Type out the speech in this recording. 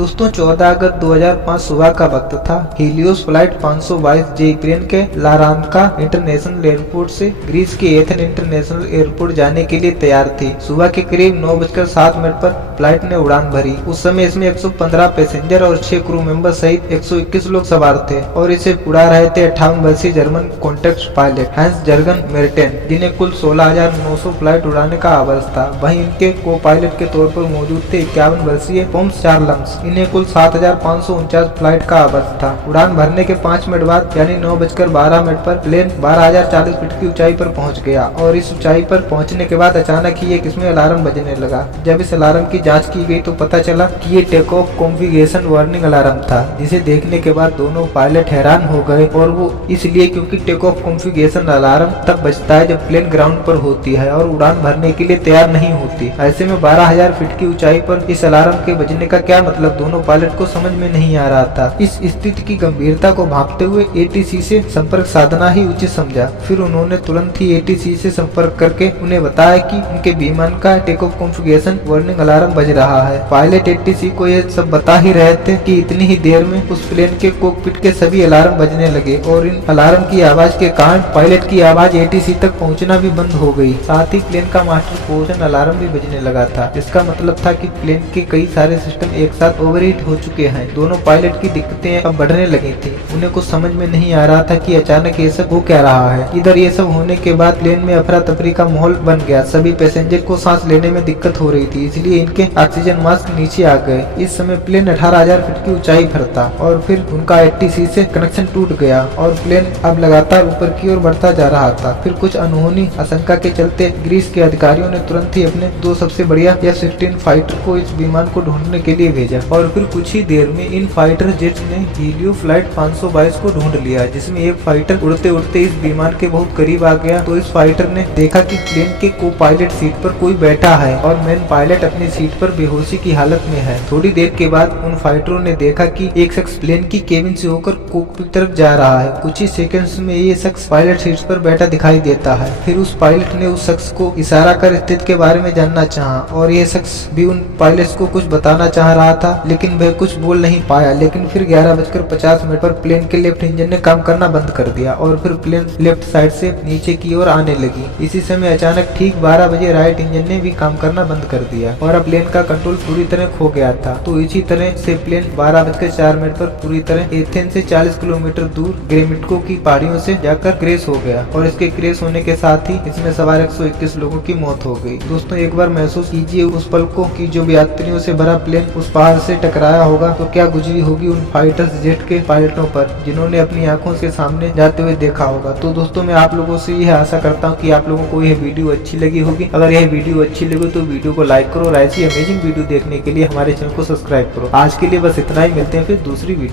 दोस्तों 14 अगस्त 2005 सुबह का वक्त था। हीलियोस फ्लाइट 522 जे यूक्रेन के लारानका इंटरनेशनल एयरपोर्ट से ग्रीस के एथेन इंटरनेशनल एयरपोर्ट जाने के लिए तैयार थी। सुबह के करीब 9:07 पर फ्लाइट ने उड़ान भरी। उस समय इसमें 115 पैसेंजर और 6 क्रू मेंबर सहित 121 लोग सवार थे और इसे उड़ा रहे थे 58 वर्षीय German contact pilot Hans Jurgen Merten, जिन्हें कुल 16,900 फ्लाइट उड़ाने का आवर्ज था। वहीं इनके को पायलट के तौर पर मौजूद थे 51 वर्षीय पोम्स चार्लम्स। इन्हें कुल 7,549 फ्लाइट का आवर्ज था। उड़ान भरने के 5 मिनट बाद यानी 9:12 पर प्लेन 12,040 फीट की ऊंचाई पर पहुंच गया और इस ऊंचाई पर पहुंचने के बाद अचानक ही एक इसमें अलार्म बजने लगा। जब इस अलार्म की जांच की गई तो पता चला कि ये take off configuration warning alarm था, जिसे देखने के बाद दोनों पायलट हैरान हो गए और वो इसलिए क्योंकि टेक ऑफ कॉन्फ़िगरेशन अलार्म तब बजता है जब प्लेन ग्राउंड पर होती है और उड़ान भरने के लिए तैयार नहीं होती। ऐसे में 12,000 फीट की ऊंचाई पर इस अलार्म के बजने का क्या मतलब दोनों पायलट को समझ में नहीं आ रहा था। इस स्थिति की गंभीरता को भांपते हुए एटीसी से संपर्क साधना ही उचित समझा। फिर उन्होंने तुरंत ही एटीसी से संपर्क करके उन्हें बताया कि उनके विमान का take off configuration warning alarm बज रहा है। पायलट एटीसी को यह सब बता ही रहे थे कि इतनी ही देर में उस प्लेन के कॉकपिट के सभी अलार्म बजने लगे और इन अलार्म की आवाज के कारण पायलट की आवाज एटीसी तक पहुंचना भी बंद हो गई। साथ ही प्लेन का मास्टर पोजीशन अलार्म भी बजने लगा था। इसका मतलब था कि प्लेन के कई सारे सिस्टम एक साथ ओवरहीट हो चुके हैं। दोनों पायलट की दिक्कतें अब बढ़ने लगी थी। उन्हें कुछ समझ में नहीं आ रहा था कि अचानक ये सब हो क्या रहा है। इधर ये सब होने के बाद प्लेन में अफरा तफरी का माहौल बन गया। सभी पैसेंजर को सांस लेने में दिक्कत हो रही थी, इसलिए इनके ऑक्सीजन मास्क नीचे आ गए। इस समय प्लेन 18,000 फीट की ऊंचाई पर था और फिर उनका एटीसी से कनेक्शन टूट गया और प्लेन अब लगातार ऊपर की ओर बढ़ता जा रहा था। फिर कुछ अनहोनी आशंका के चलते ग्रीस के अधिकारियों ने तुरंत ही अपने 2 सबसे बढ़िया F-16 फाइटर को इस विमान को ढूंढने के लिए भेजा और फिर कुछ ही देर में इन फाइटर जेट्स ने हीलियो फ्लाइट 522 को ढूंढ लिया, जिसमें एक फाइटर उड़ते उड़ते इस विमान के बहुत करीब आ गया। तो इस फाइटर ने देखा कि प्लेन के को पायलट सीट पर कोई बैठा है और मेन पायलट अपनी सीट पर बेहोशी की हालत में है। थोड़ी देर के बाद उन फाइटरों ने देखा कि एक शख्स प्लेन की केबिन से होकर कॉकपिट की तरफ जा रहा है। कुछ ही सेकंड्स में ये शख्स पायलट सीट पर बैठा दिखाई देता है। फिर उस पायलट ने उस शख्स को इशारा कर स्थिति के बारे में जानना चाहा और ये शख्स भी उन पायलट्स को कुछ बताना चाह रहा था, लेकिन वह कुछ बोल नहीं पाया। लेकिन फिर 11:50 पर प्लेन के लेफ्ट इंजन ने काम करना बंद कर दिया और फिर प्लेन लेफ्ट साइड से नीचे की ओर आने लगी। इसी समय अचानक ठीक 12 बजे राइट इंजन ने भी काम करना बंद कर दिया और अब प्लेन का कंट्रोल पूरी तरह खो गया था। तो इसी तरह से प्लेन 12:04 पर पूरी तरह एथेन से 40 किलोमीटर दूर ग्रेमिटको की पहाड़ियों से जाकर क्रैश हो गया और इसके क्रैश होने के साथ ही इसमें सवार 121 लोगों की मौत हो गई। दोस्तों एक बार महसूस कीजिए उस पल को कि जो यात्रियों से भरा प्लेन उस पहाड़ से टकराया होगा तो क्या गुजरी होगी उन फाइटर्स जेट के पायलटों पर, जिन्होंने अपनी आंखों के सामने जाते हुए देखा होगा। तो दोस्तों मैं आप लोगों से यह आशा करता हूँ कि आप लोगों को यह वीडियो अच्छी लगी होगी। अगर यह वीडियो अच्छी लगी तो वीडियो को लाइक करो और ऐसी अमेजिंग वीडियो देखने के लिए हमारे चैनल को सब्सक्राइब करो। आज के लिए बस इतना ही, मिलते हैं फिर दूसरी वीडियो।